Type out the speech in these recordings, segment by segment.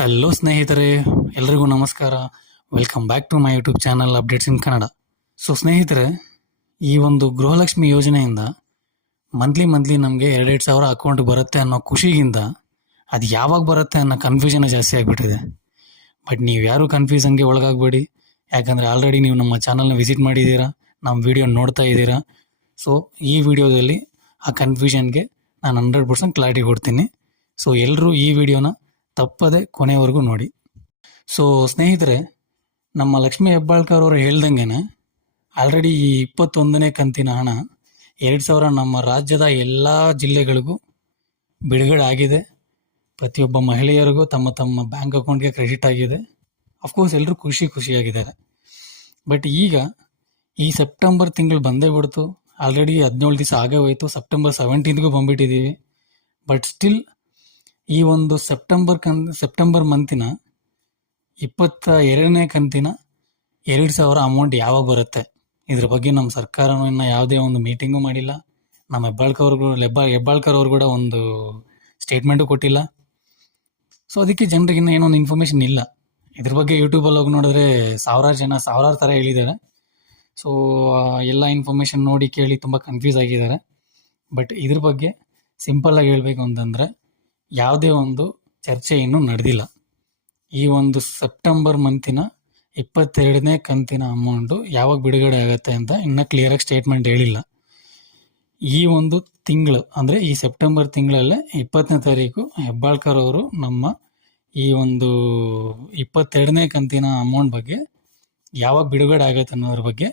Hello ಸ್ನೇಹಿತರೆ. ಎಲ್ರಿಗೂ ನಮಸ್ಕಾರ. Welcome back to my YouTube channel updates in Kannada so ಸ್ನೇಹಿತರೆ, ಈ ಒಂದು ಗೃಹಲಕ್ಷ್ಮಿ ಯೋಜನೆಯಿಂದ ಮಂತ್ಲಿ ಮಂತ್ಲಿ ನಮಗೆ ಎರಡೆರಡು ಸಾವಿರ ಅಕೌಂಟ್ ಬರುತ್ತೆ ಅನ್ನೋ ಖುಷಿಗಿಂತ ಅದು ಯಾವಾಗ ಬರುತ್ತೆ ಅನ್ನೋ ಕನ್ಫ್ಯೂಷನ್ ಜಾಸ್ತಿ ಆಗಿಬಿಟ್ಟಿದೆ. ಬಟ್ ನೀವು ಯಾರು ಕನ್ಫ್ಯೂಷನ್ಗೆ ಒಳಗಾಗಬೇಡಿ. ಯಾಕಂದರೆ ಆಲ್ರೆಡಿ ನೀವು ನಮ್ಮ ಚಾನಲ್ನ ವಿಸಿಟ್ ಮಾಡಿದ್ದೀರಾ ನಮ್ಮ ವಿಡಿಯೋ ನೋಡ್ತಾ ಇದ್ದೀರಾ. ಸೊ ಈ ವಿಡಿಯೋದಲ್ಲಿ ಆ ಕನ್ಫ್ಯೂಷನ್ಗೆ ನಾನು ಹಂಡ್ರೆಡ್ ಪರ್ಸೆಂಟ್ ಕ್ಲಾರಿಟಿ ಕೊಡ್ತೀನಿ. ಸೊ ಎಲ್ಲರೂ ಈ ವಿಡಿಯೋನ ತಪ್ಪದೆ ಕೊನೆವರೆಗೂ ನೋಡಿ. ಸೊ ಸ್ನೇಹಿತರೆ, ನಮ್ಮ ಲಕ್ಷ್ಮೀ ಹೆಬ್ಬಾಳ್ಕರ್ ಅವರು ಹೇಳ್ದಂಗೆನೆ ಆಲ್ರೆಡಿ ಈ ಇಪ್ಪತ್ತೊಂದನೇ ಕಂತಿನ ಹಣ ಎರಡು ಸಾವಿರ ನಮ್ಮ ರಾಜ್ಯದ ಎಲ್ಲ ಜಿಲ್ಲೆಗಳಿಗೂ ಬಿಡುಗಡೆ ಆಗಿದೆ. ಪ್ರತಿಯೊಬ್ಬ ಮಹಿಳೆಯರಿಗೂ ತಮ್ಮ ತಮ್ಮ ಬ್ಯಾಂಕ್ ಅಕೌಂಟ್ಗೆ ಕ್ರೆಡಿಟ್ ಆಗಿದೆ. ಅಫ್ಕೋರ್ಸ್ ಎಲ್ಲರೂ ಖುಷಿ ಖುಷಿಯಾಗಿದ್ದಾರೆ. ಬಟ್ ಈಗ ಈ ಸೆಪ್ಟೆಂಬರ್ ತಿಂಗಳು ಬಂದೇ ಬಿಡ್ತು. ಆಲ್ರೆಡಿ ಹದಿನೇಳು ದಿವಸ ಆಗೇ ಹೋಯ್ತು. ಸೆಪ್ಟೆಂಬರ್ ಸೆವೆಂಟೀನ್ಗೂ ಬಂದ್ಬಿಟ್ಟಿದ್ದೀವಿ. ಬಟ್ ಸ್ಟಿಲ್ ಈ ಒಂದು ಸೆಪ್ಟೆಂಬರ್ ಕನ್, ಸೆಪ್ಟೆಂಬರ್ ಮಂತಿನ ಇಪ್ಪತ್ತ ಎರಡನೇ ಕಂತಿನ ಎರಡು ಸಾವಿರ ಅಮೌಂಟ್ ಯಾವಾಗ ಬರುತ್ತೆ? ಇದ್ರ ಬಗ್ಗೆ ನಮ್ಮ ಸರ್ಕಾರನೂ ಇನ್ನು ಯಾವುದೇ ಒಂದು ಮೀಟಿಂಗು ಮಾಡಿಲ್ಲ. ನಮ್ಮ ಹೆಬ್ಬಾಳ್ಕರ್ ಹೆಬ್ಬಾ ಹೆಬ್ಬಾಳ್ಕರ್ ಅವ್ರು ಕೂಡ ಒಂದು ಸ್ಟೇಟ್ಮೆಂಟು ಕೊಟ್ಟಿಲ್ಲ. ಸೊ ಅದಕ್ಕೆ ಜನರಿಗೆ ಏನೋ ಒಂದು ಇನ್ಫಾರ್ಮೇಷನ್ ಇಲ್ಲ. ಇದ್ರ ಬಗ್ಗೆ ಯೂಟ್ಯೂಬಲ್ಲಿ ಹೋಗಿ ನೋಡಿದ್ರೆ ಸಾವಿರಾರು ಜನ, ಸಾವಿರಾರು ಥರ ಹೇಳಿದ್ದಾರೆ. ಸೊ ಎಲ್ಲ ಇನ್ಫಾರ್ಮೇಷನ್ ನೋಡಿ ಕೇಳಿ ತುಂಬ ಕನ್ಫ್ಯೂಸ್ ಆಗಿದ್ದಾರೆ. ಬಟ್ ಇದ್ರ ಬಗ್ಗೆ ಸಿಂಪಲ್ಲಾಗಿ ಹೇಳಬೇಕು ಅಂತಂದರೆ ಯಾವುದೇ ಒಂದು ಚರ್ಚೆ ಇನ್ನೂ ನಡೆದಿಲ್ಲ. ಈ ಒಂದು ಸೆಪ್ಟೆಂಬರ್ ಮಂತಿನ ಇಪ್ಪತ್ತೆರಡನೇ ಕಂತಿನ ಅಮೌಂಟು ಯಾವಾಗ ಬಿಡುಗಡೆ ಆಗುತ್ತೆ ಅಂತ ಇನ್ನೂ ಕ್ಲಿಯರಾಗಿ ಸ್ಟೇಟ್ಮೆಂಟ್ ಹೇಳಿಲ್ಲ. ಈ ಒಂದು ತಿಂಗಳು, ಅಂದರೆ ಈ ಸೆಪ್ಟೆಂಬರ್ ತಿಂಗಳಲ್ಲೇ ಇಪ್ಪತ್ತನೇ ತಾರೀಕು ಹೆಬ್ಬಾಳ್ಕರ್ ಅವರು ನಮ್ಮ ಈ ಒಂದು ಇಪ್ಪತ್ತೆರಡನೇ ಕಂತಿನ ಅಮೌಂಟ್ ಬಗ್ಗೆ ಯಾವಾಗ ಬಿಡುಗಡೆ ಆಗುತ್ತೆ ಅನ್ನೋದ್ರ ಬಗ್ಗೆ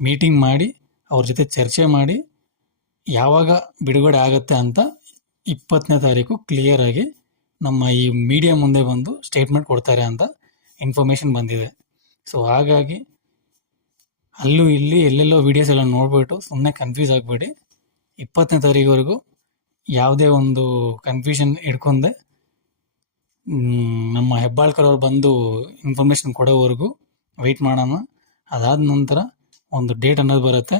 ಮೀಟಿಂಗ್ ಮಾಡಿ, ಅವ್ರ ಜೊತೆ ಚರ್ಚೆ ಮಾಡಿ, ಯಾವಾಗ ಬಿಡುಗಡೆ ಆಗುತ್ತೆ ಅಂತ ಇಪ್ಪತ್ತನೇ ತಾರೀಕು ಕ್ಲಿಯರ್ ಆಗಿ ನಮ್ಮ ಈ ಮೀಡಿಯಾ ಮುಂದೆ ಬಂದು ಸ್ಟೇಟ್ಮೆಂಟ್ ಕೊಡ್ತಾರೆ ಅಂತ ಇನ್ಫಾರ್ಮೇಷನ್ ಬಂದಿದೆ. ಸೊ ಹಾಗಾಗಿ ಅಲ್ಲೂ ಇಲ್ಲಿ ಎಲ್ಲೆಲ್ಲೋ ವೀಡಿಯೋಸ್ ಎಲ್ಲ ನೋಡಿಬಿಟ್ಟು ಸುಮ್ಮನೆ ಕನ್ಫ್ಯೂಸ್ ಆಗಬೇಡಿ. ಇಪ್ಪತ್ತನೇ ತಾರೀಕುವರೆಗೂ ಯಾವುದೇ ಒಂದು ಕನ್ಫ್ಯೂಷನ್ ಇಟ್ಕೊಂಡೆ ನಮ್ಮ ಹೆಬ್ಬಾಳ್ಕರ್ ಅವ್ರು ಬಂದು ಇನ್ಫಾರ್ಮೇಷನ್ ಕೊಡೋವರೆಗೂ ವೆಯ್ಟ್ ಮಾಡೋಣ. ಅದಾದ ನಂತರ ಒಂದು ಡೇಟ್ ಅನ್ನೋದು ಬರುತ್ತೆ.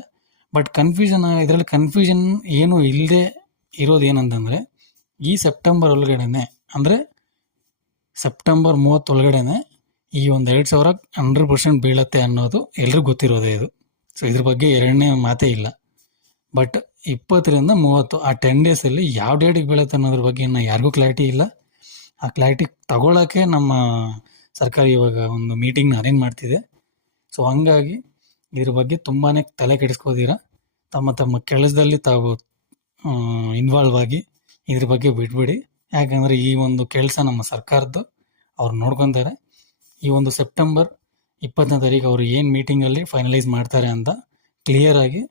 ಬಟ್ ಕನ್ಫ್ಯೂಷನ್ ಇದರಲ್ಲಿ ಕನ್ಫ್ಯೂಷನ್ ಏನೂ ಇಲ್ಲದೆ ಇರೋದು ಏನಂತಂದರೆ, ಈ ಸೆಪ್ಟೆಂಬರ್ ಒಳಗಡೆನೆ, ಅಂದರೆ ಸೆಪ್ಟೆಂಬರ್ ಮೂವತ್ತೊಳಗಡೆನೆ ಈ ಒಂದು ಎರಡು ಸಾವಿರ ಹಂಡ್ರೆಡ್ ಪರ್ಸೆಂಟ್ ಬೀಳತ್ತೆ ಅನ್ನೋದು ಎಲ್ರಿಗೂ ಗೊತ್ತಿರೋದೇ ಇದು. ಸೊ ಇದ್ರ ಬಗ್ಗೆ ಎರಡನೇ ಮಾತೇ ಇಲ್ಲ. ಬಟ್ ಇಪ್ಪತ್ತರಿಂದ ಮೂವತ್ತು, ಆ ಟೆನ್ ಡೇಸಲ್ಲಿ ಯಾವ ಡೇಟಿಗೆ ಬೀಳುತ್ತೆ ಅನ್ನೋದ್ರ ಬಗ್ಗೆ ಇನ್ನು ಯಾರಿಗೂ ಕ್ಲಾರಿಟಿ ಇಲ್ಲ. ಆ ಕ್ಲಾರಿಟಿ ತಗೊಳ್ಳೋಕ್ಕೆ ನಮ್ಮ ಸರ್ಕಾರ ಇವಾಗ ಒಂದು ಮೀಟಿಂಗ್ನ ಅರೇಂಜ್ ಮಾಡ್ತಿದೆ. ಸೊ ಹಂಗಾಗಿ ಇದ್ರ ಬಗ್ಗೆ ತುಂಬಾ ತಲೆ ಕೆಡಿಸ್ಕೋದಿರ ತಮ್ಮ ತಮ್ಮ ಕೆಲಸದಲ್ಲಿ ತಾವು ಇನ್ವಾಲ್ವ್ ಆಗಿ ಇದ್ರ ಬಗ್ಗೆ ಬಿಟ್ಬಿಡಿ ಯಾಕಂದರೆ ಈ ಒಂದು ಕೆಲಸ ನಮ್ಮ ಸರ್ಕಾರದ್ದು. ಅವ್ರು ನೋಡ್ಕೊತಾರೆ. ಈ ಒಂದು ಸೆಪ್ಟೆಂಬರ್ ಇಪ್ಪತ್ತನೇ ತಾರೀಕು ಅವರು ಏನು ಮೀಟಿಂಗಲ್ಲಿ ಫೈನಲೈಸ್ ಮಾಡ್ತಾರೆ ಅಂತ ಕ್ಲಿಯರಾಗಿ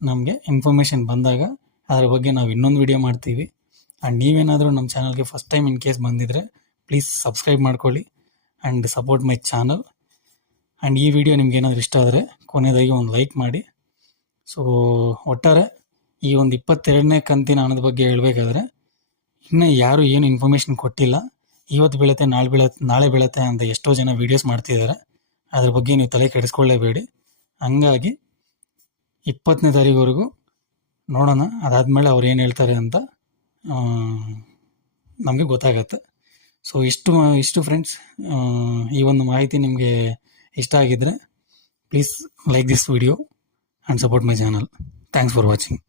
ನಮಗೆ ಇನ್ಫಾರ್ಮೇಷನ್ ಬಂದಾಗ ಅದ್ರ ಬಗ್ಗೆ ನಾವು ಇನ್ನೊಂದು ವಿಡಿಯೋ ಮಾಡ್ತೀವಿ. ಆ್ಯಂಡ್ ನೀವೇನಾದರೂ ನಮ್ಮ ಚಾನಲ್ಗೆ ಫಸ್ಟ್ ಟೈಮ್ ಇನ್ ಕೇಸ್ ಬಂದಿದ್ದರೆ ಪ್ಲೀಸ್ ಸಬ್ಸ್ಕ್ರೈಬ್ ಮಾಡ್ಕೊಳ್ಳಿ and support my channel and ಈ ವಿಡಿಯೋ ನಿಮ್ಗೆ ಏನಾದರೂ ಇಷ್ಟ ಆದರೆ ಕೊನೆಯದಾಗಿ ಒಂದು ಲೈಕ್ ಮಾಡಿ. ಸೊ ಒಟ್ಟಾರೆ ಈ ಒಂದು ಇಪ್ಪತ್ತೆರಡನೇ ಕಂತಿನ ಹಣದ ಬಗ್ಗೆ ಹೇಳಬೇಕಾದ್ರೆ, ಇನ್ನೂ ಯಾರು ಏನು ಇನ್ಫಾರ್ಮೇಷನ್ ಕೊಟ್ಟಿಲ್ಲ. ಇವತ್ತು ಬೀಳುತ್ತೆ, ನಾಳೆ ಬೀಳತ್ತೆ ನಾಳೆ ಬೀಳುತ್ತೆ ಅಂತ ಎಷ್ಟೋ ಜನ ವೀಡಿಯೋಸ್ ಮಾಡ್ತಿದ್ದಾರೆ ಅದ್ರ ಬಗ್ಗೆ ನೀವು ತಲೆ ಕೆಡಿಸ್ಕೊಳ್ಳೇಬೇಡಿ. ಹಂಗಾಗಿ ಇಪ್ಪತ್ತನೇ ತಾರೀಕುವರೆಗೂ ನೋಡೋಣ. ಅದಾದಮೇಲೆ ಅವ್ರು ಏನು ಹೇಳ್ತಾರೆ ಅಂತ ನಮಗೆ ಗೊತ್ತಾಗತ್ತೆ. ಸೊ ಇಷ್ಟು ಇಷ್ಟು ಫ್ರೆಂಡ್ಸ್ ಈ ಒಂದು ಮಾಹಿತಿ ನಿಮಗೆ ಇಷ್ಟ ಆಗಿದ್ದರೆ please like this video and support my channel thanks for watching